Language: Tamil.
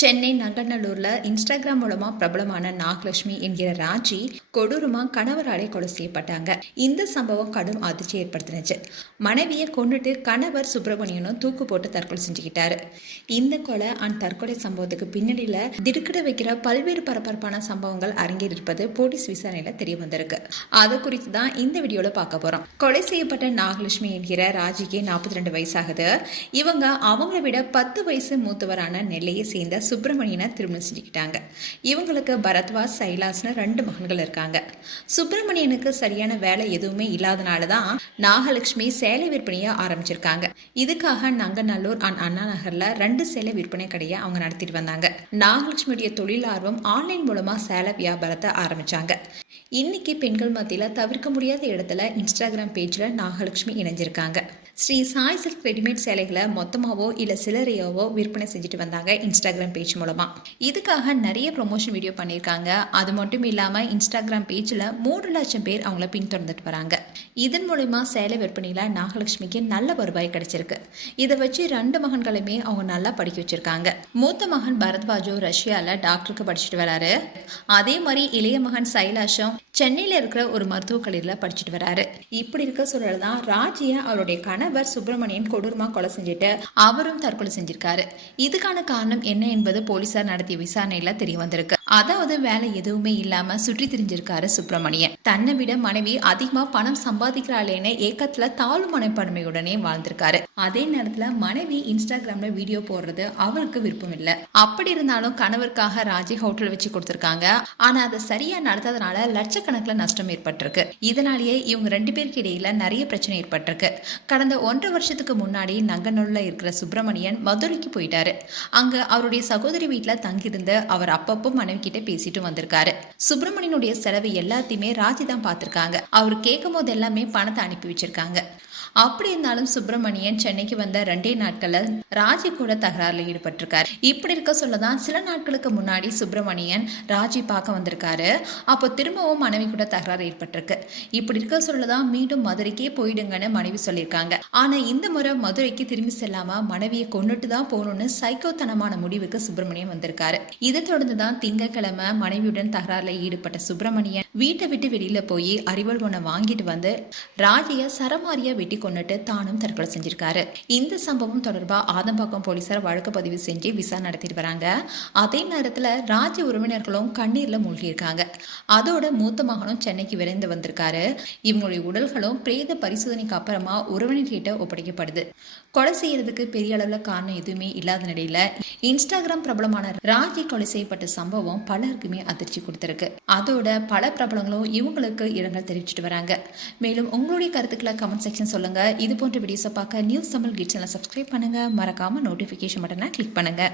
சென்னை நங்கநல்லூர்ல இன்ஸ்டாகிராம் மூலமா பிரபலமான நாகலட்சுமி என்கிற ராஜி கொடூரமா கணவராலே கொலை செய்யப்பட்டாங்க. இந்த சம்பவம் கடும் அதிர்ச்சி ஏற்படுத்தினுச்சு. மனைவியை கொண்டுட்டு கணவர் சுப்பிரமணியனும் தூக்கு போட்டு தற்கொலை செஞ்சுக்கிட்டாரு. இந்த கொலை தற்கொலை சம்பவத்துக்கு பின்னணியில திடுக்கிட வைக்கிற பல்வேறு பரபரப்பான சம்பவங்கள் அரங்கேறியிருப்பது போலீஸ் விசாரணையில தெரிய வந்திருக்கு. அது குறித்து தான் இந்த வீடியோல பார்க்க போறோம். கொலை செய்யப்பட்ட நாகலட்சுமி என்கிற ராஜிக்கு 42 வயசாகுது. இவங்க அவங்களை விட 10 வயசு மூத்தவரான நெல்லையை சேர்ந்த சுப்பிரமணியனை திருமணம் செஞ்சுக்கிட்டாங்க. இவங்களுக்கு பரத்வாஜ், சைலாஸ்னு 2 மகன்கள் இருக்காங்க. சுப்பிரமணியனுக்கு சரியான வேலை எதுவுமே இல்லாதனால தான் நாகலட்சுமி சேலை விற்பனையை ஆரம்பிச்சிருக்காங்க. இதுக்காக நங்கநல்லூர் அண்ணா நகர்ல 2 சேலை விற்பனை கடையை அவங்க நடத்திட்டு வந்தாங்க. நாகலட்சுமியுடைய தொழில் ஆர்வம் ஆன்லைன் மூலமா சேலை வியாபாரத்தை ஆரம்பிச்சாங்க. இன்னைக்கு பெண்கள் மத்தியில தவிர்க்க முடியாத இடத்துல இன்ஸ்டாகிராம் பேஜ்ல நாகலட்சுமி இணைஞ்சிருக்காங்க. ஸ்ரீ சாய் சில்க் ரெடிமேட் சேலைகளை மொத்தமாவோ இல்ல சிலரையாவோ விற்பனை செஞ்சுட்டு வந்தாங்க இன்ஸ்டாகிராம் பேஜ் மூலமா. இதுக்காக நிறைய ப்ரொமோஷன் வீடியோ பண்ணியிருக்காங்க. அது மட்டும் இல்லாம இன்ஸ்டாகிராம் பேஜ்ல 3 லட்சம் பேர் அவங்கள பின்தொடர்ந்துட்டு வராங்க. இதன் மூலமா சேலை விற்பனையில நாகலட்சுமிக்கு நல்ல வருவாய் கிடைச்சிருக்கு. இதை வச்சு 2 மகன்களுமே அவங்க நல்லா படிக்க வச்சிருக்காங்க. மூத்த மகன் பரத்வாஜோ ரஷ்யால டாக்டருக்கு படிச்சுட்டு வராரு. அதே மாதிரி இளைய மகன் சைலாஷும் சென்னையில இருக்கிற ஒரு மருத்துவக் கல்லூரியில படிச்சுட்டு வராரு. இப்படி இருக்க சூழல்தான் ராஜிய அவருடைய கணவர் சுப்பிரமணியன் கொடூரமா கொலை செஞ்சுட்டு அவரும் தற்கொலை செஞ்சிருக்காரு. இதுக்கான காரணம் என்ன என்பது போலீசார் நடத்திய விசாரணையில தெரிய வந்திருக்கு. அதாவது வேலை எதுவுமே இல்லாம சுற்றி திரிஞ்சிருக்காரு சுப்பிரமணியன். தன்னை விட மனைவி அதிகமா பணம் சம்பாதிக்கிறாளேன்னு ஏக்கத்துல தாழ்வு மனப்பான்மையுடனே வாழ்ந்திருக்காரு. அதே நேரத்துல மனைவி இன்ஸ்டாகிராம்ல வீடியோ போடுறது அவருக்கு விருப்பம் இல்ல. அப்படி இருந்தாலும் கணவருக்காக ராஜி ஹோட்டல் வச்சு கொடுத்திருக்காங்க. ஆனா அதை சரியா நடத்தாதனால லட்சக்கணக்கில் நஷ்டம் ஏற்பட்டிருக்கு. இதனாலேயே இவங்க 2 பேருக்கு இடையில நிறைய பிரச்சனை ஏற்பட்டிருக்கு. கடந்த 1.5 வருஷத்துக்கு முன்னாடி நங்கநல்லூர்ல இருக்கிற சுப்பிரமணியன் மதுரைக்கு போயிட்டாரு. அங்க அவருடைய சகோதரி வீட்டுல தங்கியிருந்து அவர் அப்பப்போ மனைவி கிட்ட பேசிட்டு வந்திருக்காரு. சுப்பிரமணியனுடைய செலவு எல்லாத்தையுமே ராஜி தான் பார்த்திருக்காங்க. அவர் கேட்கும் போது எல்லாமே பணத்தை அனுப்பி வச்சிருக்காங்க. அப்படி இருந்தாலும் சுப்பிரமணியன் சென்னைக்கு வந்த 2 நாட்கள்ல ராஜி கூட தகராறுல ஈடுபட்டிருக்காரு. இப்படி இருக்க சொல்லதான் சில நாட்களுக்கு முன்னாடி சுப்பிரமணியன் ராஜி பார்க்க வந்திருக்காரு. அப்போ திரும்பவும் மனைவி கூட தகராறு ஏற்பட்டிருக்கு. இப்படி இருக்க சொல்லதான் மீண்டும் மதுரைக்கே போயிடுங்கன்னு மனைவி சொல்லியிருக்காங்க. ஆனா இந்த முறை மதுரைக்கு திரும்பி செல்லாம மனைவியை கொண்டுட்டு தான் போகணும்னு சைக்கோத்தனமான முடிவுக்கு சுப்பிரமணியன் வந்திருக்காரு. இதை தொடர்ந்துதான் திங்கட்கிழமை மனைவியுடன் தகராறுல ஈடுபட்ட சுப்பிரமணியன் வீட்டை விட்டு வெளியில போய் அறிவல் ஒண்ண வாங்கிட்டு வந்து ராஜிய சரமாரியா வெட்டி கொண்டுட்டு தானும் தற்கொலை செஞ்சிருக்காரு. இந்த சம்பவம் தொடர்பா ஆதம்பாக்கம் போலீசார் வழக்கு பதிவு செஞ்சு விசாரணை நடத்திட்டு வராங்க. அதே நேரத்துல ராஜி உறவினர்களும் கண்ணீர்ல மூழ்கி இருக்காங்க. அதோட மூத்த மகனும் சென்னைக்கு விரைந்து வந்திருக்காரு. இவங்களுடைய உடல்களும் பிரேத பரிசோதனைக்கு அப்புறமா உறவினர்கிட்ட ஒப்படைக்கப்படுது. கொலை செய்யறதுக்கு பெரிய அளவுல காரணம் எதுவுமே இல்லாத நிலையில இன்ஸ்டாகிராம் பிரபலமான ராஜி கொலை செய்யப்பட்ட சம்பவம் பலருக்குமே அதிர்ச்சி கொடுத்திருக்கு. அதோட பல பிரபலங்களும் இவங்களுக்கு இரங்கல் தெரிவிச்சுட்டு வராங்க. மேலும் உங்களுடைய கருத்துக்களை கமெண்ட் செக்ஷன் சொல்லுங்க. இது போன்ற வீடியோஸை பார்க்க நியூஸ் தமிழ் கிட்ஸ் சேனலை சப்ஸ்கிரைப் பண்ணுங்க. மறக்காம நோட்டிபிகேஷன் பட்டனை கிளிக் பண்ணுங்க.